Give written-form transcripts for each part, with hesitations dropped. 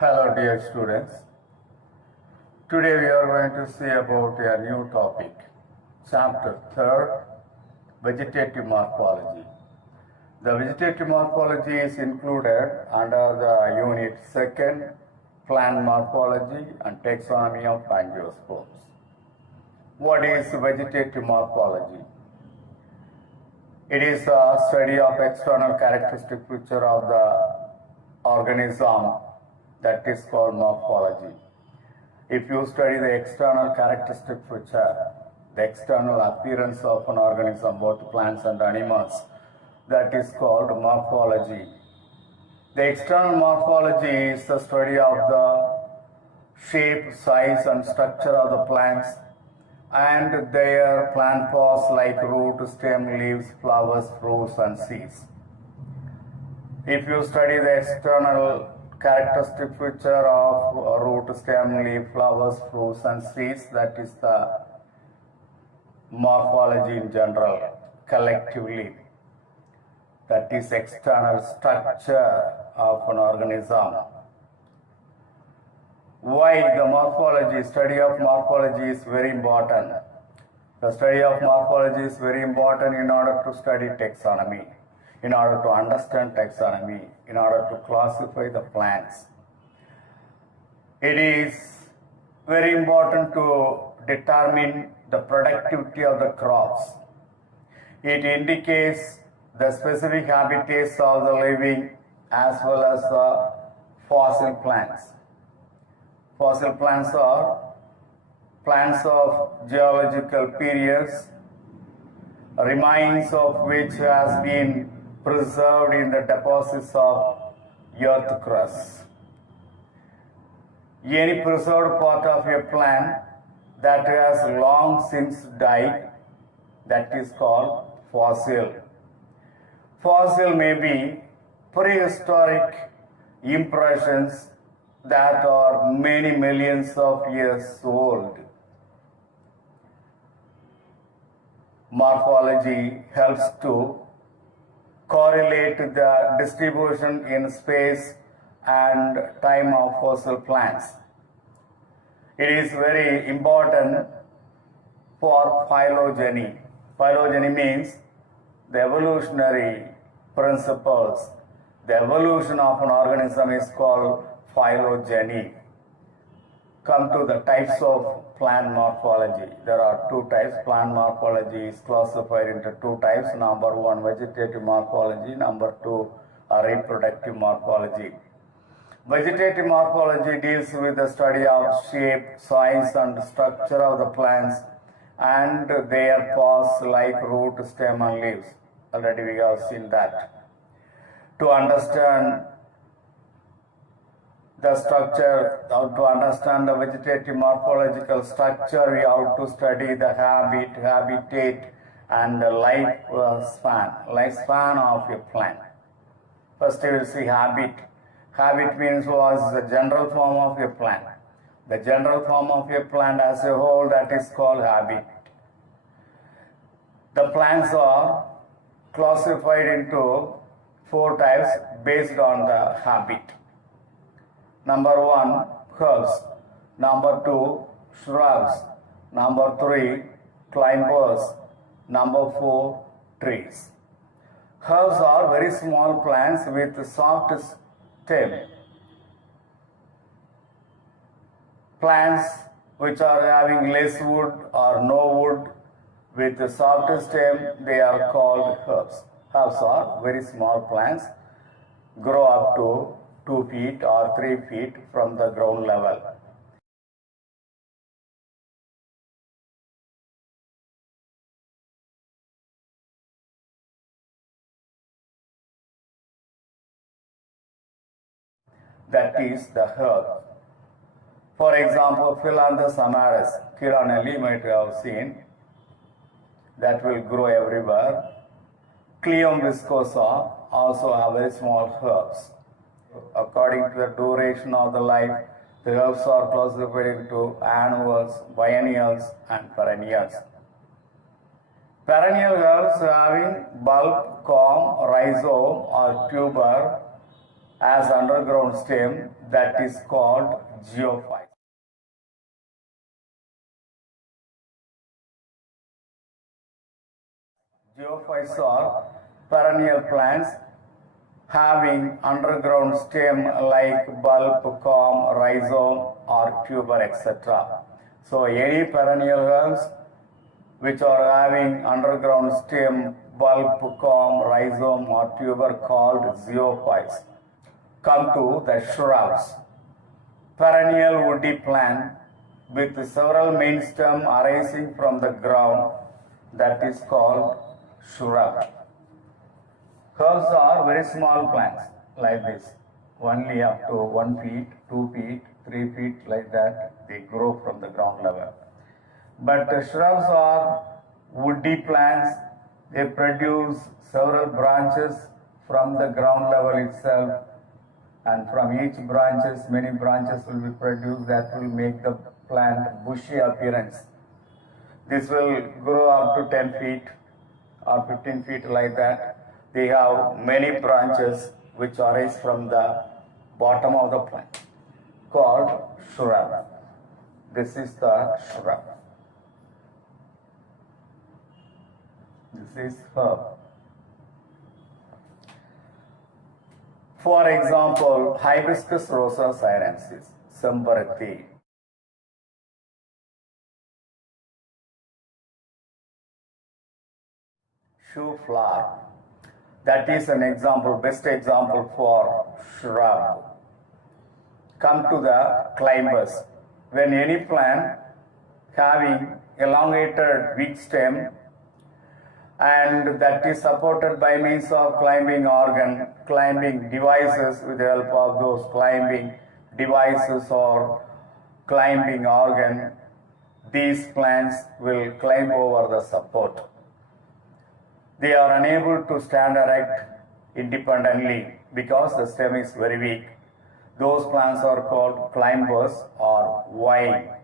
Hello dear students. Today we are going to see about a new topic, chapter 3rd, vegetative morphology. The vegetative morphology is included under the unit 2nd, plant morphology and taxonomy of angiosperms. What is vegetative morphology? It is a study of external characteristic feature of the organism that is called morphology. If you study the external characteristic feature, the external appearance of an organism, both plants and animals, that is called morphology. The external morphology is the study of the shape, size and structure of the plants and their plant parts like root, stem, leaves, flowers, fruits and seeds. If you study the external characteristic feature of root, stem, leaf, flowers, fruits and seeds, that is the morphology in general, collectively. That is external structure of an organism. Why the morphology, study of morphology is very important. The study of morphology is very important in order to study taxonomy, in order to understand taxonomy, in order to classify the plants. It is very important to determine the productivity of the crops. It indicates the specific habitats of the living as well as the fossil plants. Fossil plants are plants of geological periods, remains of which has been preserved in the deposits of earth crust. Any preserved part of a plant that has long since died, that is called fossil. Fossil may be prehistoric impressions that are many millions of years old. Morphology helps to correlate the distribution in space and time of fossil plants. It is very important for phylogeny. Phylogeny means the evolutionary principles. The evolution of an organism is called phylogeny. Come to the types of plant morphology. There are two types. Plant morphology is classified into two types. Number one, vegetative morphology. Number two, reproductive morphology. Vegetative morphology deals with the study of shape, size and structure of the plants and their parts like root, stem and leaves. Already we have seen that. To understand the structure, to understand the vegetative morphological structure, we have to study the habitat and the lifespan of a plant. First we will see habit. Habit means was the general form of a plant. The general form of a plant as a whole, that is called habit. The plants are classified into four types based on the habit. Number one, herbs. Number two, shrubs. Number three, climbers. Number four, trees. Herbs are very small plants with soft stem. Plants which are having less wood or no wood with a soft stem, they are called herbs. Herbs are very small plants, grow up to 2 feet or 3 feet from the ground level. That is the herb. For example, Philanthus amaris, Kiranelli might have seen, that will grow everywhere. Cleum viscosa also have very small herbs. According to the duration of the life, the herbs are classified into annuals, biennials and perennials. Perennial herbs having bulb, corm, rhizome or tuber as underground stem that is called geophytes. Geophytes are perennial plants having underground stem like bulb, corm, rhizome or tuber, etc. So any perennial herbs which are having underground stem, bulb, corm, rhizome or tuber called zeophytes. Come to the shrubs. Perennial woody plant with several main stems arising from the ground, that is called shrub. Herbs are very small plants like this, only up to 1 feet, 2 feet, 3 feet, like that they grow from the ground level. But shrubs are woody plants. They produce several branches from the ground level itself, and from each branches many branches will be produced that will make the plant bushy appearance. This will grow up to 10 feet or 15 feet like that. They have many branches which arise from the bottom of the plant called shrub. This is the shrub. This is herb. For example, Hibiscus rosa sinensis, Sembarati. Shoe flower. That is an example, best example for shrub. Come to the climbers. When any plant having elongated weak stem and that is supported by means of climbing organ, climbing devices, with the help of those climbing devices or climbing organ, these plants will climb over the support. They are unable to stand erect independently because the stem is very weak. Those plants are called climbers or vine.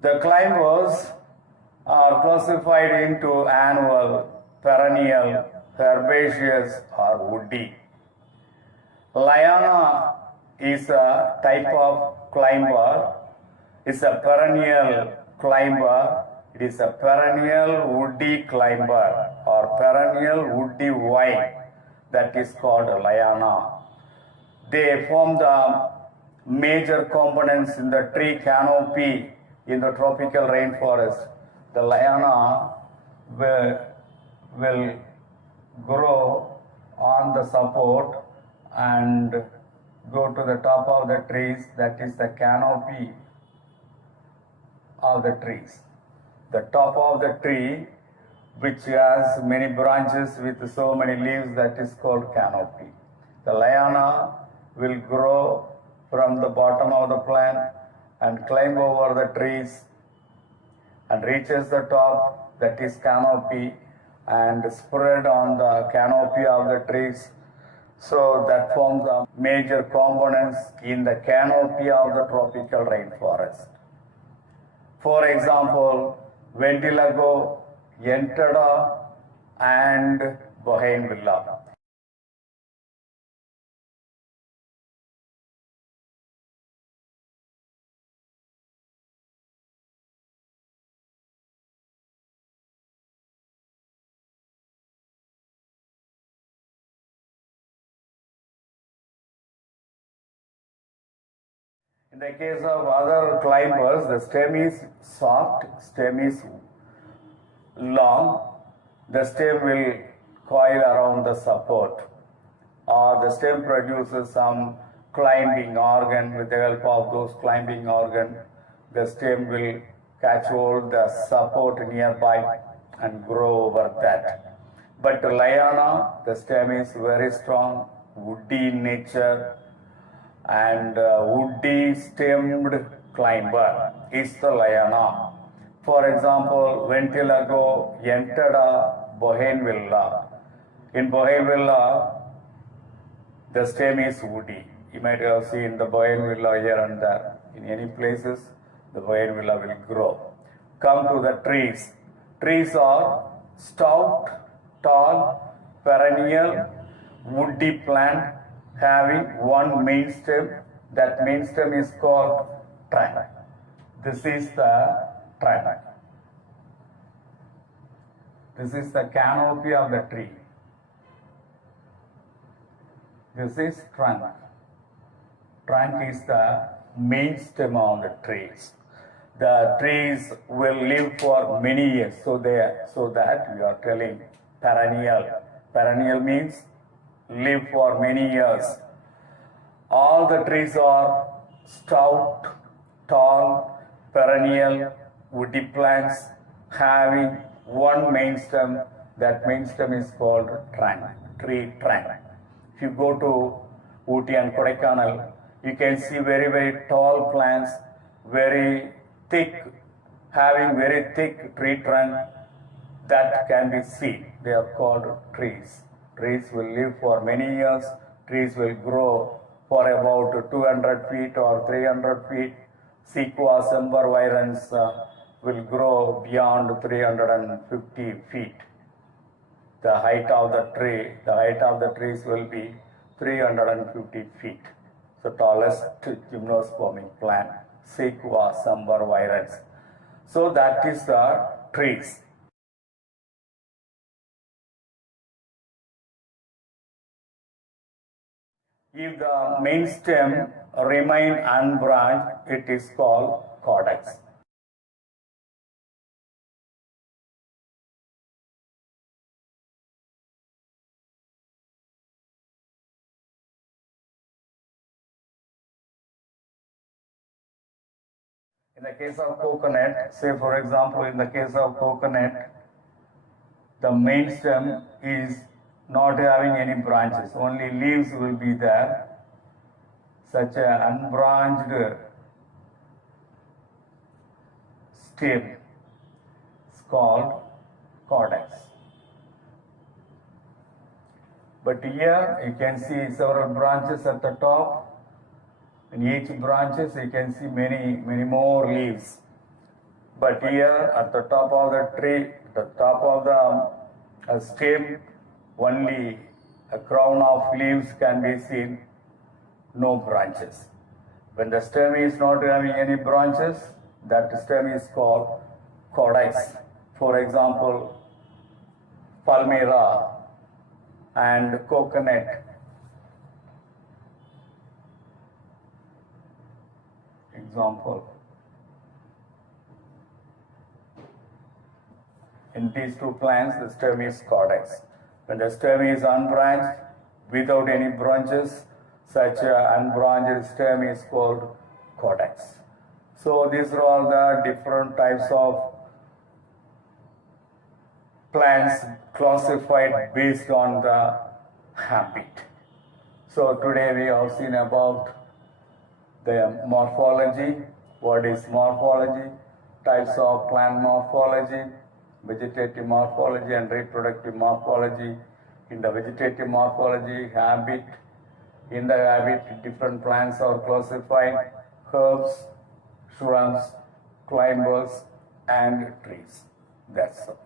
The climbers are classified into annual, perennial, herbaceous or woody. Liana is a type of climber. It's a perennial climber. It is a perennial woody climber or perennial woody vine that is called Liana. They form the major components in the tree canopy in the tropical rainforest. The liana will grow on the support and go to the top of the trees, that is the canopy of the trees. The top of the tree which has many branches with so many leaves, that is called canopy. The liana will grow from the bottom of the plant and climb over the trees and reaches the top, that is canopy, and spread on the canopy of the trees. So that forms the major components in the canopy of the tropical rainforest. For example, Ventilago, Entada and Bougainvillea. In the case of other climbers, the stem is soft, stem is long, the stem will coil around the support, or the stem produces some climbing organ. With the help of those climbing organ, the stem will catch hold the support nearby and grow over that. But liana, the stem is very strong, woody in nature, and woody stemmed climber. is the Liana. For example, Ventilago entered a Bougainvillea. In Bougainvillea, the stem is woody. You might have seen the Bougainvillea here and there. In any places, the Bougainvillea will grow. Come to the trees. Trees are stout, tall, perennial, woody plant having one main stem. That main stem is called trunk. This is the trunk. This is the canopy of the tree. This is trunk. Trunk is the main stem of the trees. The trees will live for many years, so that we are telling perennial. Perennial means live for many years. All the trees are stout, tall, perennial, woody plants having one main stem. That main stem is called trunk, tree trunk. If you go to Ooty and Kodaikanal, you can see very, very tall plants, very thick, having very thick tree trunk that can be seen. They are called trees. Trees will live for many years. Trees will grow for about 200 feet or 300 feet. Sequoia sempervirens will grow beyond 350 feet. The height of the trees will be 350 feet. So tallest gymnospermic plant, Sequoia sempervirens. So that is the trees. If the main stem remain unbranched, it is called caudex. In the case of coconut, say for example, in the case of coconut, the main stem is not having any branches, only leaves will be there. Such an unbranched stem is called caudex. But here you can see several branches at the top. In each branches you can see many more leaves. But here at the top of the tree, the top of the stem, only a crown of leaves can be seen, no branches. When the stem is not having any branches, that stem is called caudex. For example, palmyra and coconut. Example. In these two plants, the stem is caudex. When the stem is unbranched, without any branches, such an unbranched stem is called caudex. So these are all the different types of plants classified based on the habit. So today we have seen about the morphology. What is morphology? Types of plant morphology, vegetative morphology and reproductive morphology. In the vegetative morphology, habit. In the habit, different plants are classified: herbs, shrubs, climbers, and trees. That's all.